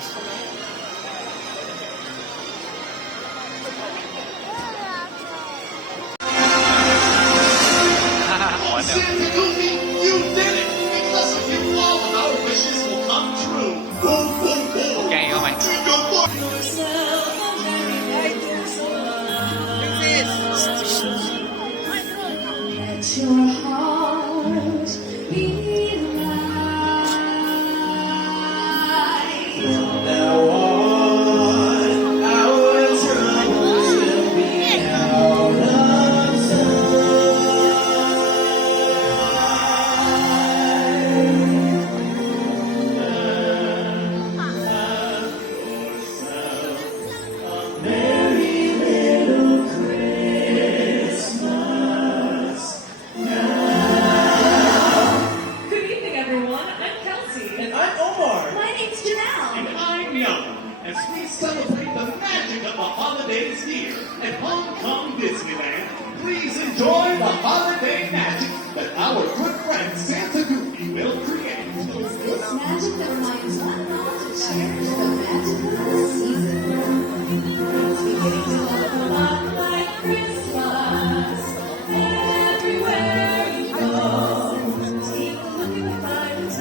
吃吗？Santa Goofy, you did it! Because of you, all of our wishes will come true. Ho, ho, ho! Okay, oh my. Jingle bell. Let your heart be light. From now on, our troubles will be out of as we celebrate the magic of the holidays here at Hongkong Disneyland, please enjoy the holiday magic that our good friend Santa Goofy will create. It's this magic that reminds one and all to cherish the magic of the season. It's beginning to look a lot like Christmas everywhere you go. Take a look at the 5 and 10,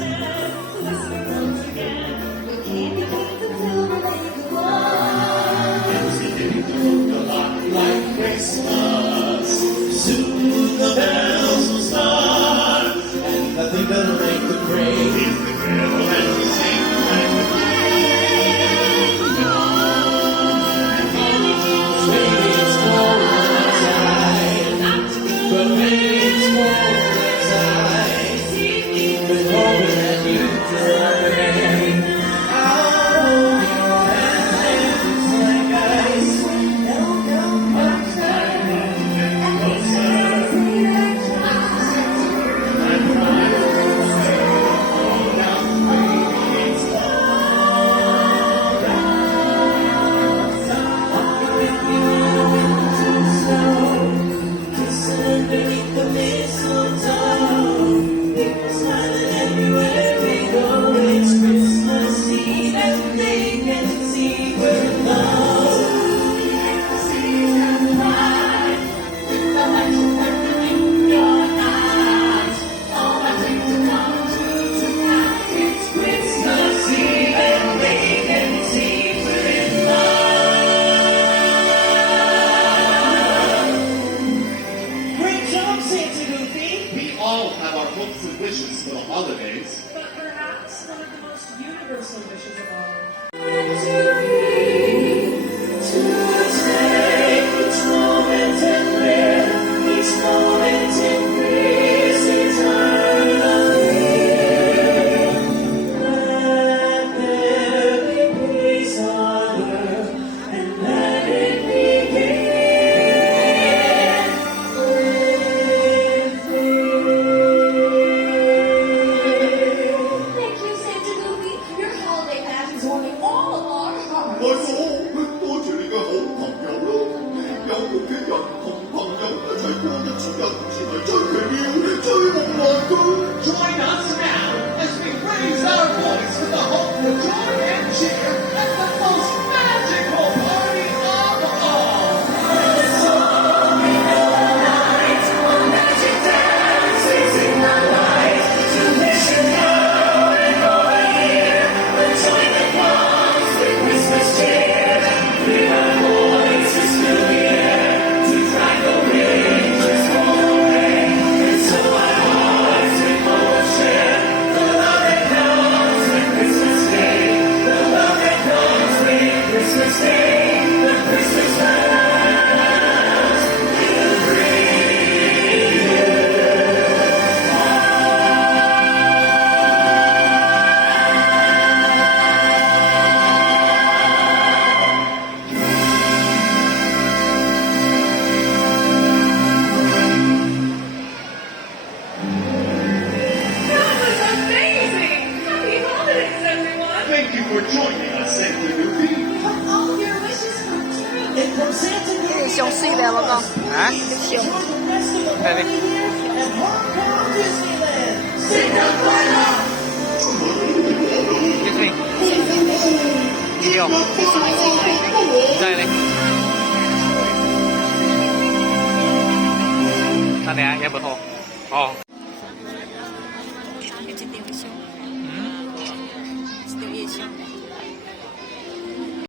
listen once again. The candy canes and silver make the glow. It's beginning to look a lot like Christmas. Soon the bells will start, and nothing that'll make the parade is the carol that we sing and we play. Maybe it's cold outside, but maybe it's cold inside. But hoping that you draw rain. I'll hold your hand like ice. Don't go closer, and closer. I'm trying to say, oh, now maybe it's kissing beneath the mistletoe. People smiling everywhere we go. It's Christmas Eve and they can see we're in love. Season light, with the lights reflecting in your eyes. All my dreams will come true tonight. It's Christmas Eve and they can see we're in love. Great job, Santa Goofy. We all have our hopes and wishes for the holidays. But perhaps one of the most universal wishes of all. to take each moment and live each moment in peace eternally. Let there be peace on earth and let it begin with me. Thank you, Santa Goofy. Your holiday magic is warming all of our hearts. 我好，多謝你嘅好朋友咯，有屋企人同朋友一齊過一次日，先係最奇妙、最夢幻嘅。Join us now as we raise our voice with the hope for joy and cheer at the most magical party of all. That was amazing! Happy holidays, everyone! Thank you for joining us, Santa Goofy. Hope all of your wishes come true. And from Santa Goofy, 上水呗，我講。啊？ join the rest of the Baby. party here at Hongkong Disneyland. Sing your fire! Excuse me. 要。在呢。那等下也不错。哦。